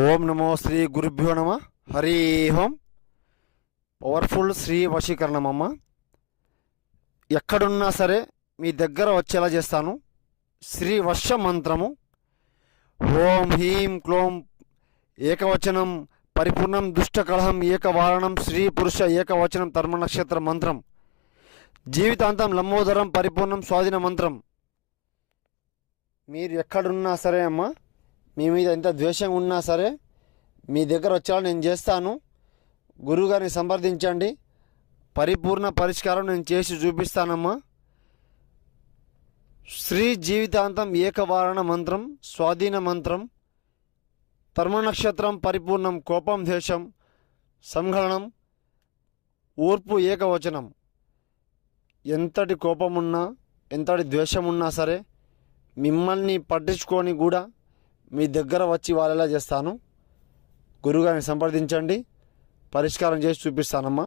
ఓం నమో శ్రీ గురుభ్యో నమ. హరి ఓం. పవర్ఫుల్ శ్రీ వశీకరణమమ్మ. ఎక్కడున్నా సరే మీ దగ్గర వచ్చేలా చేస్తాను. శ్రీ వర్ష మంత్రము. ఓం హ్రీం క్లోం ఏకవచనం పరిపూర్ణం దుష్టకలహం ఏకవారణం శ్రీ పురుష ఏకవచనం తర్మ నక్షత్ర మంత్రం. జీవితాంతం లంబోదరం పరిపూర్ణం స్వాధీన మంత్రం. మీరు ఎక్కడున్నా సరే అమ్మ, మీ మీద ఎంత ద్వేషంగా ఉన్నా సరే మీ దగ్గర వచ్చేలా నేను చేస్తాను. గురువుగారిని సంప్రదించండి. పరిపూర్ణ పరిష్కారం నేను చేసి చూపిస్తానమ్మా. శ్రీ జీవితాంతం ఏకవారణ మంత్రం, స్వాధీన మంత్రం, తర్మ నక్షత్రం పరిపూర్ణం కోపం ద్వేషం సంహరణం ఓర్పు ఏకవచనం. ఎంతటి కోపమున్నా ఎంతటి ద్వేషం ఉన్నా సరే మిమ్మల్ని పట్టించుకొని కూడా మీ దగ్గర వచ్చి వాళ్ళలా చేస్తాను. గురువుగారిని సంప్రదించండి, పరిష్కారం చేసి చూపిస్తానమ్మా.